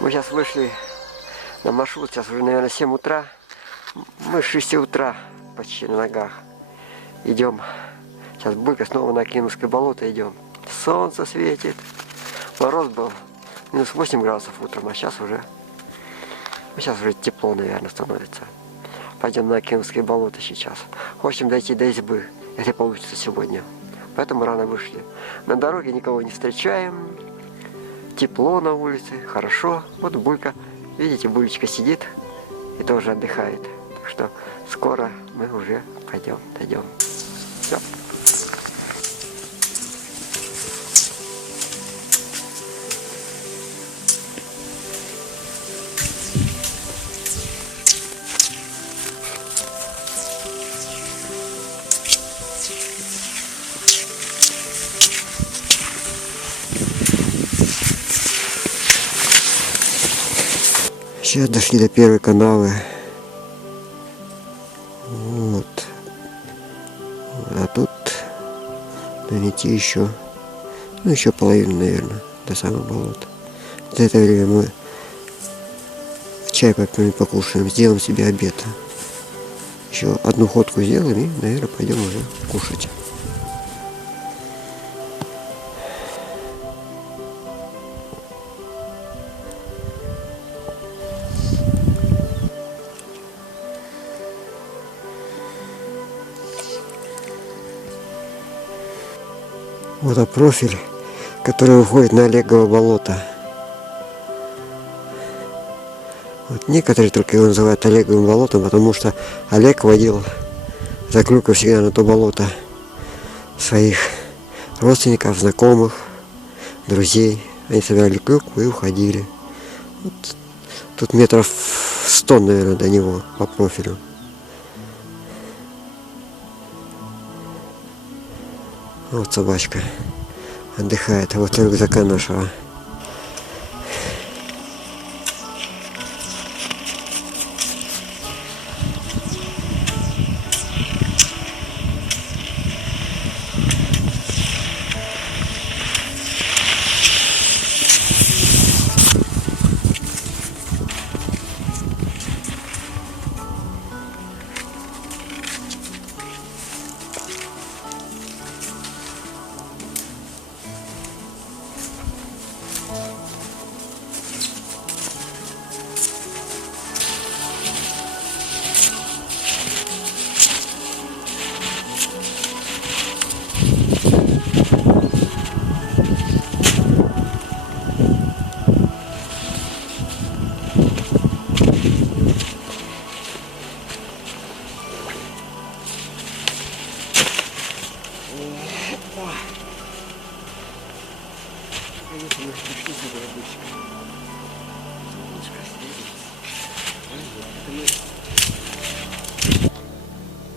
Мы сейчас вышли на маршрут, сейчас уже, наверное, 7 утра. Мы с 6 утра почти на ногах идем. Сейчас быстро снова на Акимовское болото идем. Солнце светит. Мороз был минус 8 градусов утром, а сейчас уже тепло, наверное, становится. Пойдем на Акимовское болото сейчас. Хотим дойти до избы, если получится сегодня. Поэтому рано вышли. На дороге никого не встречаем. Тепло на улице, хорошо. Вот Булька, видите, Булечка сидит и тоже отдыхает. Так что скоро мы уже дойдем. Все. Сейчас дошли до первой канавы. Вот. А тут найти еще, еще половину, наверное, до самого болота. За это время мы чай попьем и покушаем, сделаем себе обед. Еще одну ходку сделаем и, наверное, пойдем уже кушать. Вот профиль, который уходит на Олегово болото. Вот некоторые только его называют Олеговым болотом, потому что Олег водил за клюквой всегда на то болото своих родственников, знакомых, друзей. Они собирали клюкву и уходили. Вот. Тут метров 100, наверное, до него по профилю. Вот собачка отдыхает возле рюкзака нашего.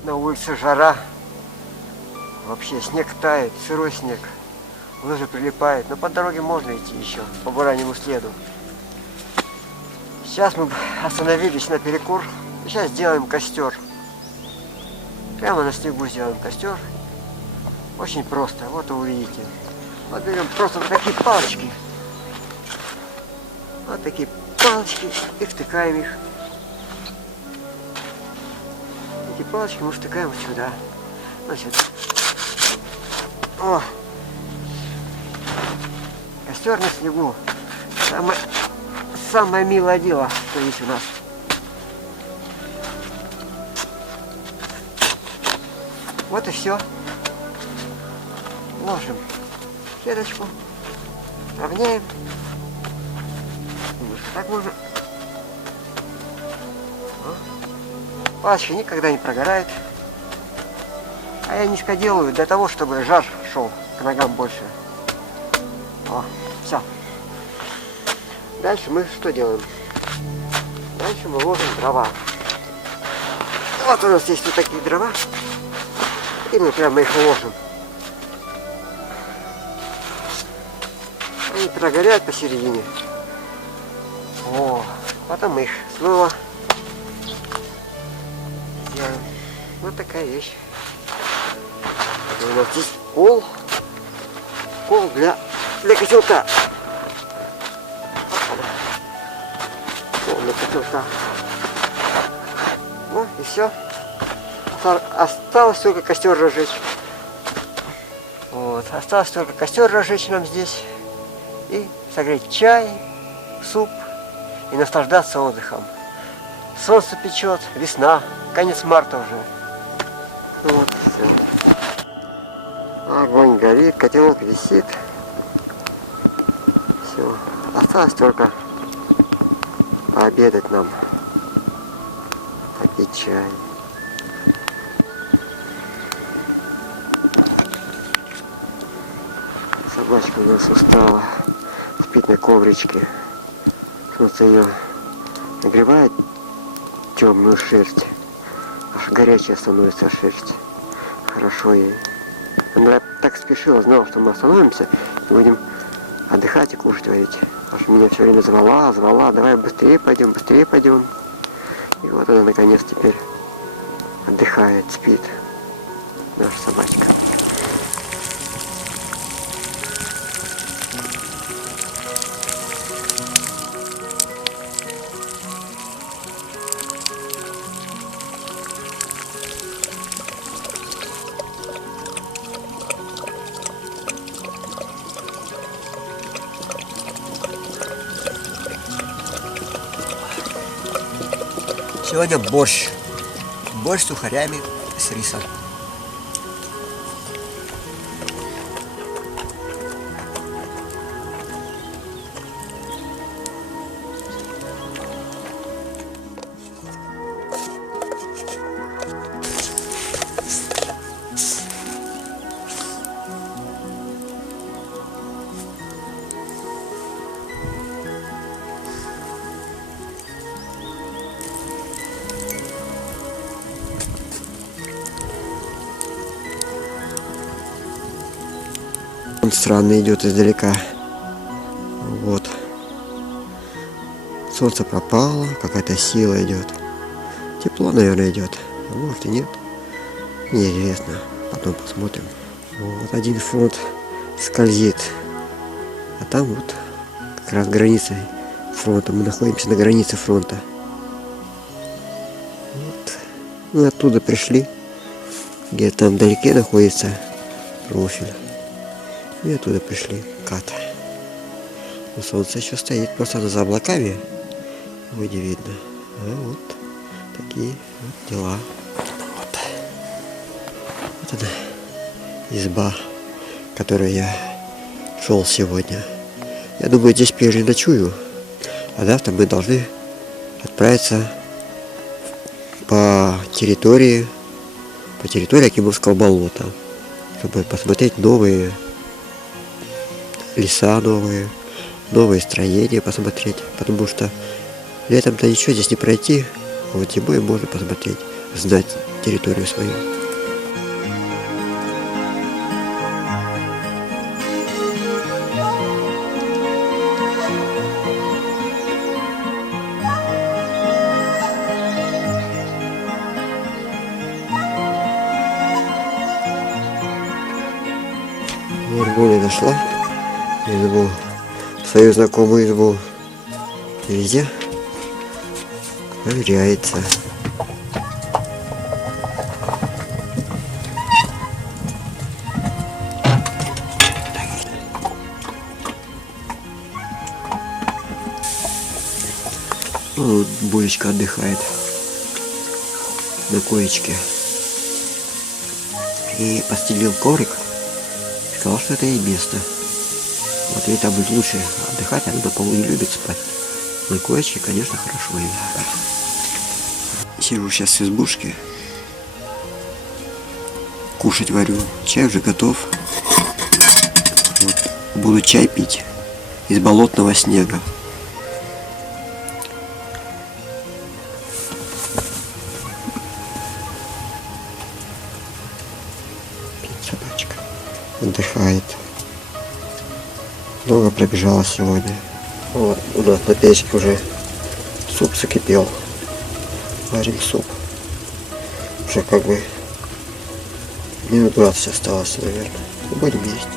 На улице жара, вообще снег тает, сырой снег, лыжи прилипает, но по дороге можно идти еще, по буранному следу. Сейчас мы остановились на перекур, сейчас сделаем костер. Прямо на снегу сделаем костер, очень просто, вот вы увидите. Вот берем просто вот такие палочки, и втыкаем их. Эти палочки мы втыкаем вот сюда. Значит, о, костер на снегу. Самое милое дело, что есть у нас. Вот и все. Ложим сеточку, равняем. Немножко так можно. Палочка никогда не прогорает. А я низко делаю для того, чтобы жар шел к ногам больше. О, все. Дальше мы что делаем? Дальше мы ложим дрова. Вот у нас есть вот такие дрова. И мы прямо их ложим. Они прогорят посередине. О, потом мы их снова делаем. Вот такая вещь. У нас здесь кол для котелка. на котелка. Ну и все. Осталось только костер разжечь. Вот. Осталось только костер разжечь нам здесь. И согреть чай, суп и наслаждаться отдыхом. Солнце печет, весна, конец марта уже. Вот, все. Огонь горит, котелок висит. Все. Осталось только пообедать нам. Попить чай. Собачка у нас устала. Спит на ковричке. Солнце ее нагревает темную шерсть. Аж горячая становится шерсть. Хорошо ей. Она так спешила, знала, что мы остановимся и будем отдыхать и кушать варить. Аж меня все время звала, давай быстрее пойдем. И вот она наконец теперь отдыхает, спит. Наша собачка. Сегодня борщ. Борщ с сухарями, с рисом. Он странно идет издалека. Вот. Солнце пропало, какая-то сила идет. Тепло, наверное, идет. А может и нет. Неизвестно. Потом посмотрим. Вот один фронт скользит. А там вот как раз граница фронта. Мы находимся на границе фронта. Вот. Мы оттуда пришли. Где там вдалеке находится профиль. И оттуда пришли кат. Но солнце еще стоит, просто оно за облаками. Его не видно. А вот такие вот дела. Вот она, изба, в которой я шел сегодня. Я думаю, здесь переночую. А завтра мы должны отправиться по территории Акимовского болота, чтобы посмотреть новые леса, новые строения посмотреть, потому что летом-то ничего здесь не пройти, а вот зимой можно посмотреть, знать территорию свою. Вот Гуля нашла избу, свою знакомую избу. Везде проверяется. Вот Булечка отдыхает на коечке. И постелил коврик. Сказал, что это ей место. Вот ей там будет лучше отдыхать, она на полу не любит спать. На коечке, конечно, хорошо ей. Сижу сейчас в избушке. Кушать варю. Чай уже готов. Вот. Буду чай пить из болотного снега. Собачка отдыхает. Много пробежала сегодня. Вот у нас на печке уже суп закипел. Варим суп. Уже как бы минут 20 осталось, наверное. Будем есть.